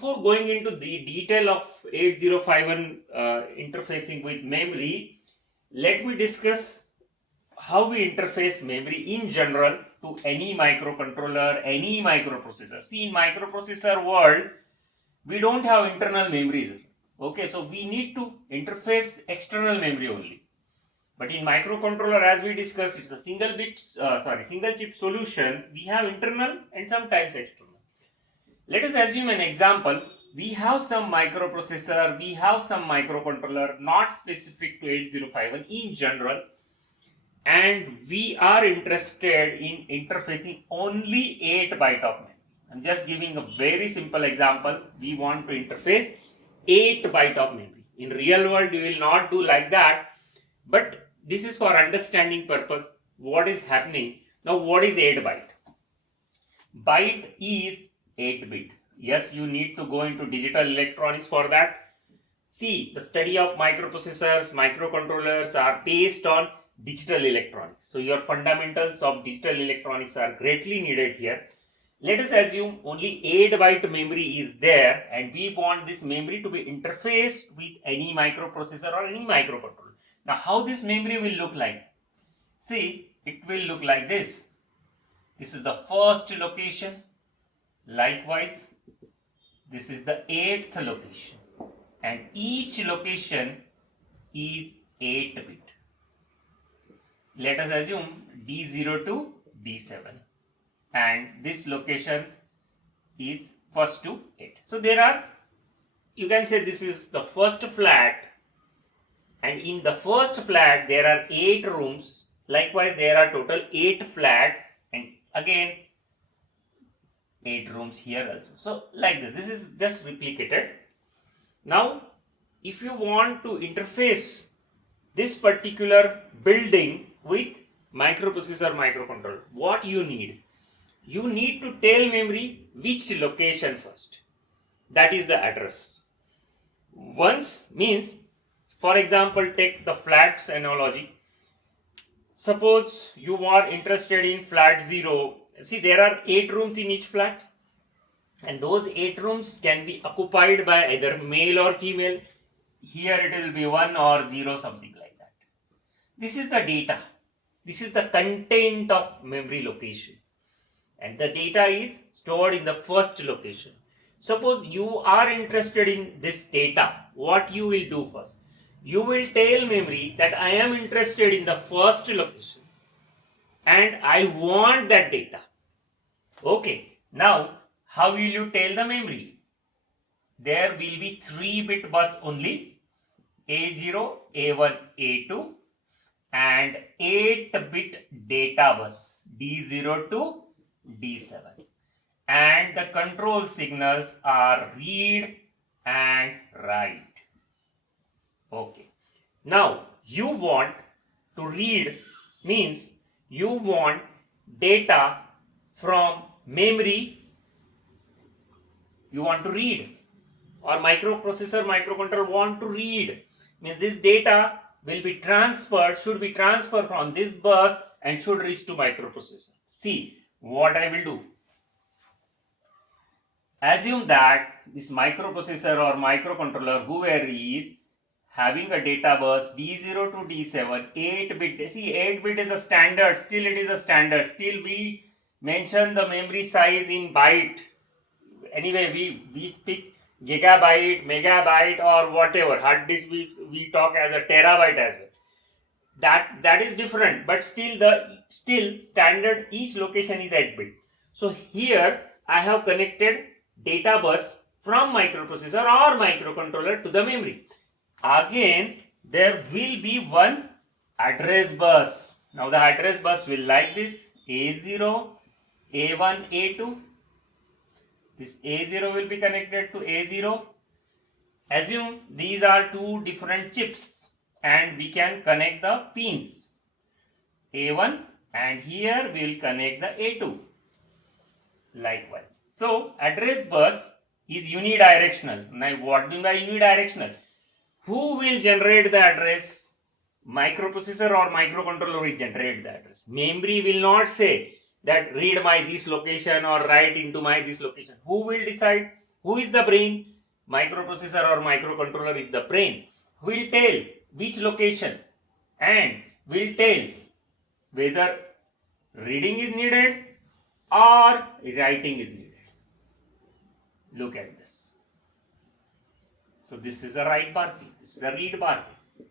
before going into the detail of 8051 interfacing with memory, let me discuss how we interface memory in general to any microcontroller, any microprocessor. See, in microprocessor world, we don't have internal memories. Okay, so we need to interface external memory only. But in microcontroller, as we discussed, it's a single chip solution. We have internal and sometimes external. Let us assume an example. We have some microprocessor, we have some microcontroller, not specific to 8051 in general, and we are interested in interfacing only 8 byte of memory. I'm just giving a very simple example. We want to interface 8 byte of memory. In real world, you will not do like that, but this is for understanding purpose what is happening. Now, what is 8 byte? Byte is 8 bit. Yes, you need to go into digital electronics for that. See, the study of microprocessors, microcontrollers are based on digital electronics. So your fundamentals of digital electronics are greatly needed here. Let us assume only 8 byte memory is there and we want this memory to be interfaced with any microprocessor or any microcontroller. Now, how this memory will look like? See, it will look like this. This is the first location. Likewise, this is the 8th location. And each location is 8 bit. Let us assume D0 to D7. And this location is first to 8. So there are, you can say this is the first flat. And in the first flat, there are 8 rooms. Likewise, there are total 8 flats. And again, 8 rooms here also. So like this is just replicated. Now, if you want to interface this particular building with microprocessor, microcontroller, what you need? You need to tell memory which location first. That is the address. Once means, for example, take the flats analogy. Suppose you are interested in flat 0. See, there are 8 rooms in each flat, and those 8 rooms can be occupied by either male or female. Here it will be 1 or 0, something like that. This is the data. This is the content of memory location, and the data is stored in the first location. Suppose you are interested in this data, what you will do first? You will tell memory that I am interested in the first location and I want that data. Okay, now how will you tell the memory? There will be 3-bit bus only, A0, A1, A2, and 8-bit data bus, D0 to D7. And the control signals are read and write. Okay. Now, you want to read means you want data from memory, you want to read, or microprocessor, microcontroller want to read, means this data will be transferred, should be transferred from this bus and should reach to microprocessor. See what I will do. Assume that this microprocessor or microcontroller, whoever is having a data bus D0 to D7, 8-bit. See, 8-bit is a standard, still it is a standard. Till we mention the memory size in byte. Anyway, we speak gigabyte, megabyte, or whatever. Hard disk we talk as a terabyte as well. That is different, but still standard each location is 8-bit. So here I have connected data bus from microprocessor or microcontroller to the memory. Again, there will be one address bus. Now the address bus will like this: A0, A1, A2. This A0 will be connected to A0. Assume these are 2 different chips and we can connect the pins A1, and here we will connect the A2. Likewise. So address bus is unidirectional. Now what do you mean by unidirectional? Who will generate the address? Microprocessor or microcontroller will generate the address. Memory will not say that read my this location or write into my this location. Who will decide? Who is the brain? Microprocessor or microcontroller is the brain. Will tell which location and will tell whether reading is needed or writing is needed. Look at this. So this is a write bar pin, this is a read bar pin.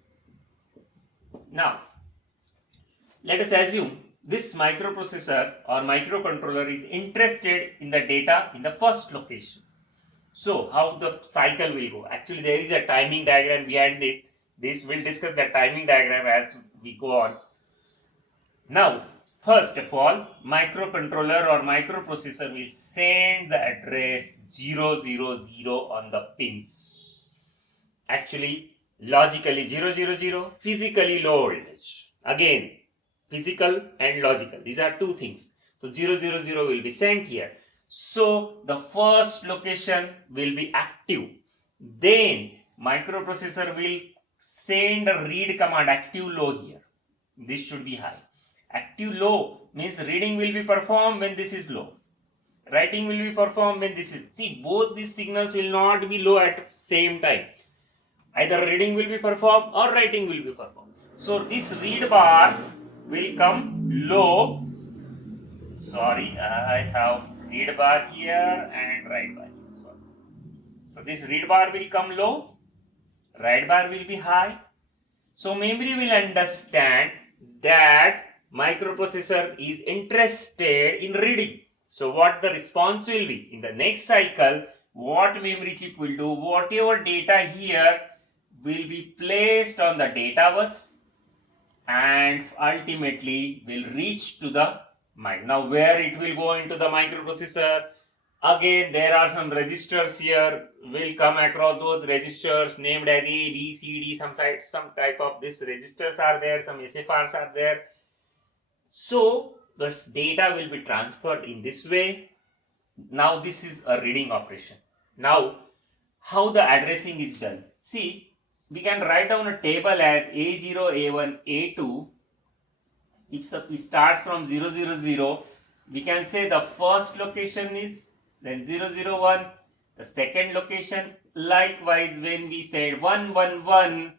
Now, let us assume this microprocessor or microcontroller is interested in the data in the first location. So, how the cycle will go? Actually, there is a timing diagram behind it. This will discuss the timing diagram as we go on. Now, first of all, microcontroller or microprocessor will send the address 000 on the pins. Actually, logically 000, physically low voltage. Again, physical and logical. These are two things. So 000 will be sent here. So the first location will be active. Then microprocessor will send a read command active low here. This should be high. Active low means reading will be performed when this is low. Writing will be performed when this is. See, both these signals will not be low at same time. Either reading will be performed or writing will be performed. So this read bar will come low. Sorry, I have read bar here and write bar here. Sorry. So this read bar will come low, write bar will be high. So memory will understand that microprocessor is interested in reading. So what the response will be? In the next cycle, what memory chip will do? Whatever data here will be placed on the data bus and ultimately will reach to the mic. Now where it will go into the microprocessor? Again, there are some registers here. Will come across those registers named as A, B, C, D. Some type of this registers are there. Some SFRs are there. So this data will be transferred in this way. Now this is a reading operation. Now how the addressing is done? See, we can write down a table as A0, A1, A2. If it starts from 000, we can say the first location is then 001, the second location. Likewise, when we said 111,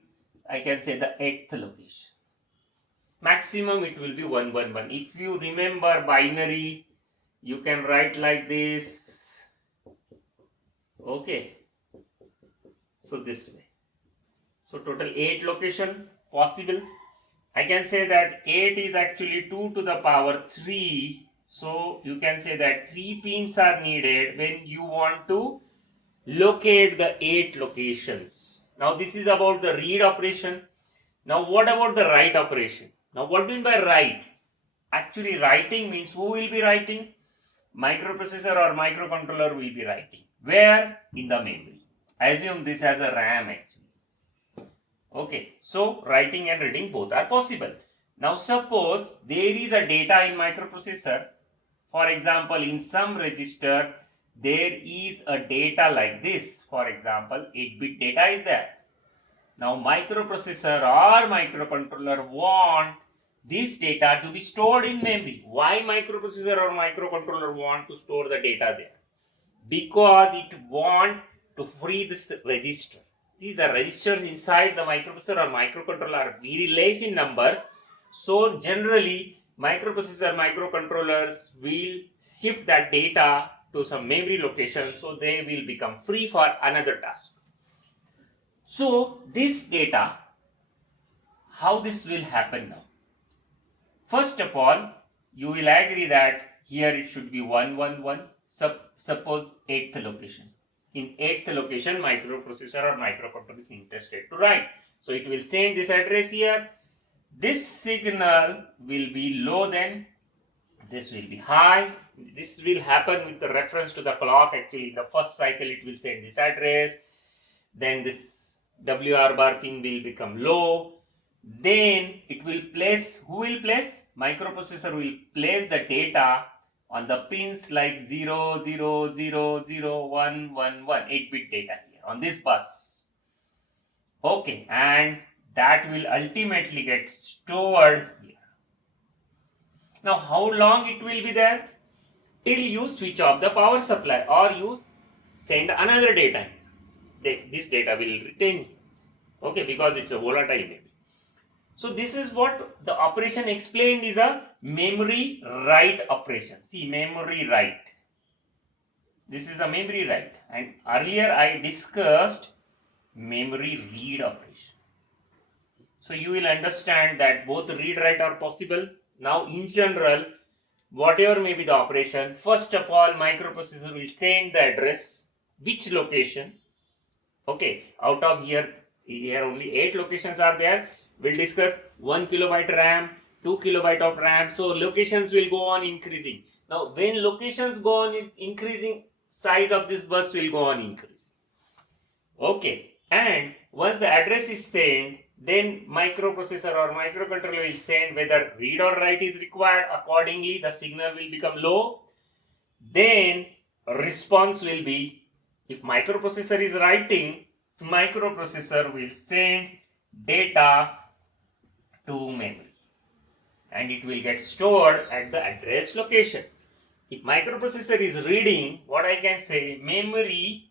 I can say the 8th location. Maximum it will be 111. If you remember binary, you can write like this. Okay. So this way. So total 8 location possible. I can say that 8 is actually 2 to the power 3. So you can say that 3 pins are needed when you want to locate the 8 locations. Now this is about the read operation. Now what about the write operation? Now what do you mean by write? Actually writing means who will be writing? Microprocessor or microcontroller will be writing. Where? In the memory. Assume this as a RAM actually. Okay, so writing and reading both are possible. Now suppose there is a data in microprocessor. For example, in some register there is a data like this. For example, 8-bit data is there. Now microprocessor or microcontroller want this data to be stored in memory. Why microprocessor or microcontroller want to store the data there? Because it want to free this register. See, the registers inside the microprocessor or microcontroller are very less in numbers. So generally, microprocessor, microcontrollers will shift that data to some memory location, so they will become free for another task. So this data, how this will happen now? First of all, you will agree that here it should be 111. Suppose 8th location. In 8th location, microprocessor or microcontroller is interested to write. So it will send this address here. This signal will be low, then this will be high. This will happen with the reference to the clock. Actually, in the first cycle, it will send this address. Then this WR bar pin will become low. Then it will place, who will place? Microprocessor will place the data on the pins like 0, 0, 0, 0, 1, 1, 1, 8-bit data here on this bus. Okay, and that will ultimately get stored here. Now, how long it will be there? Till you switch off the power supply or you send another data. This data will retain, okay, because it's a volatile memory. So this is what the operation explained is a memory write operation. See, memory write. This is a memory write, and earlier I discussed memory read operation. So you will understand that both read write are possible. Now in general, whatever may be the operation, first of all microprocessor will send the address, which location. Okay, out of here only 8 locations are there. We'll discuss 1 kilobyte RAM, 2 kilobyte of RAM. So locations will go on increasing. Now when locations go on increasing, size of this bus will go on increasing. Okay, and once the address is sent, then microprocessor or microcontroller will send whether read or write is required. Accordingly, the signal will become low. Then response will be, if microprocessor is writing, microprocessor will send data to memory and it will get stored at the address location. If microprocessor is reading, what I can say, memory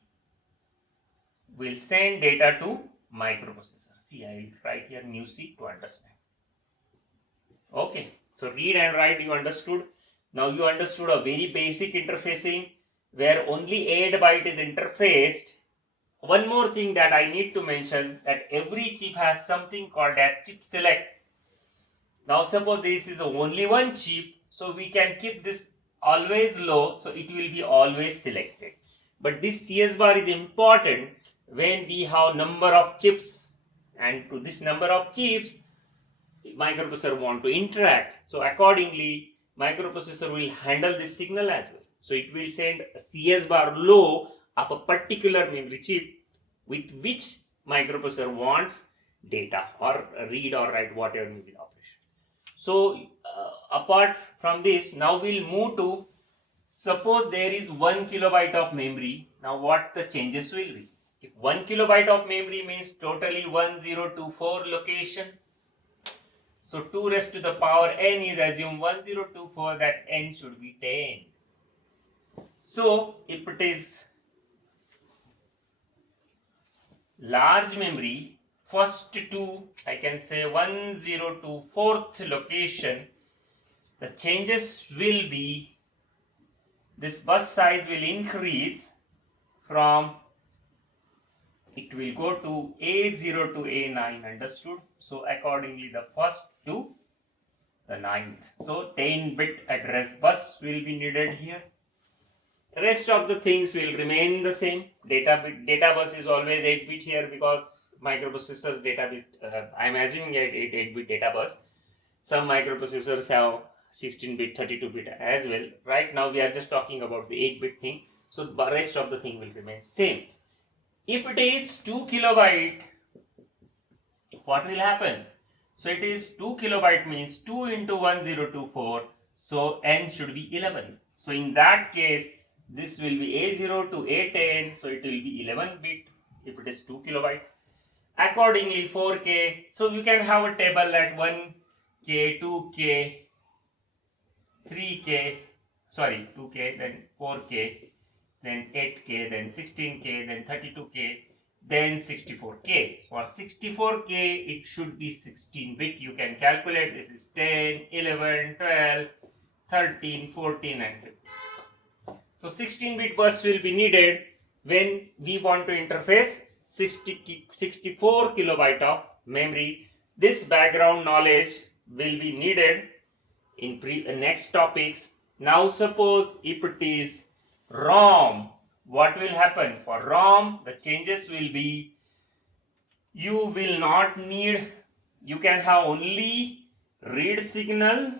will send data to microprocessor. See, I will write here mu C to understand. Okay, so read and write you understood. Now you understood a very basic interfacing where only 8 byte is interfaced. One more thing that I need to mention, that every chip has something called as chip select. Now suppose this is only one chip, so we can keep this always low, so it will be always selected. But this CS bar is important when we have number of chips, and to this number of chips microprocessor want to interact. So accordingly microprocessor will handle this signal as well. So it will send a CS bar low of a particular memory chip with which microprocessor wants data or read or write, whatever may be the operation. So apart from this, now we'll move to, suppose there is 1 kilobyte of memory. Now what the changes will be? If 1 kilobyte of memory means totally 1024 locations. So 2 raised to the power n is assume 1024, that n should be 10. So if it is large memory, first to, I can say 1024th location, the changes will be, this bus size will increase from, it will go to A0 to A9, understood? So accordingly the first to the 9th. So 10-bit address bus will be needed here. Rest of the things will remain the same. Data bus is always 8-bit here because microprocessors data bit, I am assuming 8-bit data bus. Some microprocessors have 16-bit, 32-bit as well. Right now we are just talking about the 8-bit thing. So the rest of the thing will remain same. If it is 2 kilobyte, what will happen? So it is 2 kilobyte means 2 into 1024. So n should be 11. So in that case, this will be A0 to A10. So it will be 11 bit if it is 2 kilobyte. Accordingly 4K. So you can have a table at 1K, 2K, 3K, sorry 2K, then 4K, then 8K, then 16K, then 32K, then 64K. For 64K, it should be 16-bit. You can calculate this is 10, 11, 12, 13, 14 and 15. So 16-bit bus will be needed when we want to interface 64 kilobyte of memory. This background knowledge will be needed in next topics. Now suppose if it is ROM, what will happen? For ROM, the changes will be, you will not need, you can have only read signal,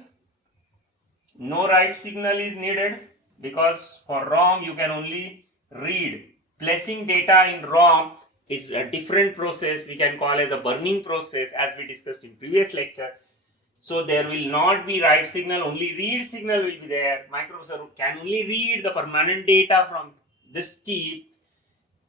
no write signal is needed, because for ROM you can only read. Placing data in ROM is a different process, we can call as a burning process, as we discussed in previous lecture. So there will not be write signal, only read signal will be there. Microprocessor can only read the permanent data from this chip.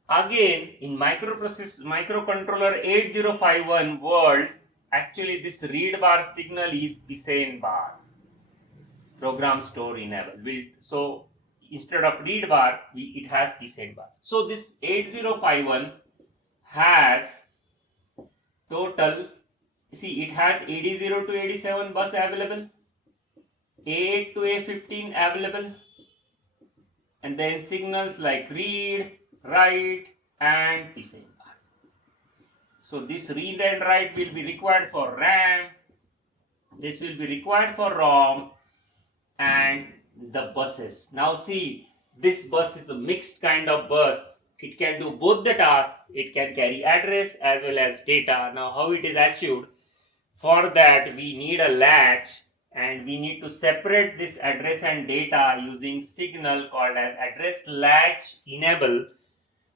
Again, in microcontroller 8051 world, actually this read bar signal is Bisen bar, program store enable. So instead of read bar, it has the send bar. So this 8051 has total, see, it has AD0 to AD7 bus available, A8 to A15 available, and then signals like read, write, and send bar. So this read and write will be required for RAM, this will be required for ROM, and the buses. Now see, this bus is a mixed kind of bus. It can do both the tasks. It can carry address as well as data. Now how it is achieved? For that we need a latch, and we need to separate this address and data using signal called as address latch enable.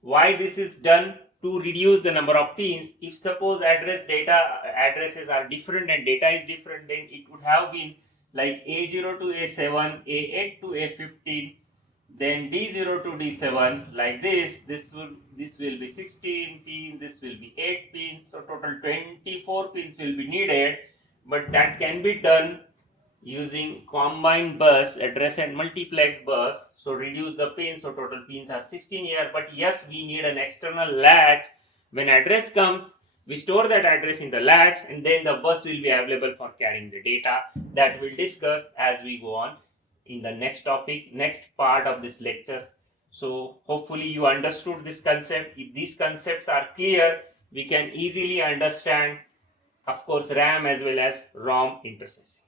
Why this is done? To reduce the number of pins. If suppose addresses are different and data is different, then it would have been like A0 to A7, A8 to A15, then D0 to D7, like this. This will be 16 pins, this will be 8 pins, so total 24 pins will be needed. But that can be done using combined bus, address and multiplex bus. So reduce the pins, so total pins are 16 here. But yes, we need an external latch. When address comes, we store that address in the latch, and then the bus will be available for carrying the data. That we'll discuss as we go on in the next topic, next part of this lecture. So hopefully you understood this concept. If these concepts are clear, we can easily understand, of course, RAM as well as ROM interfacing.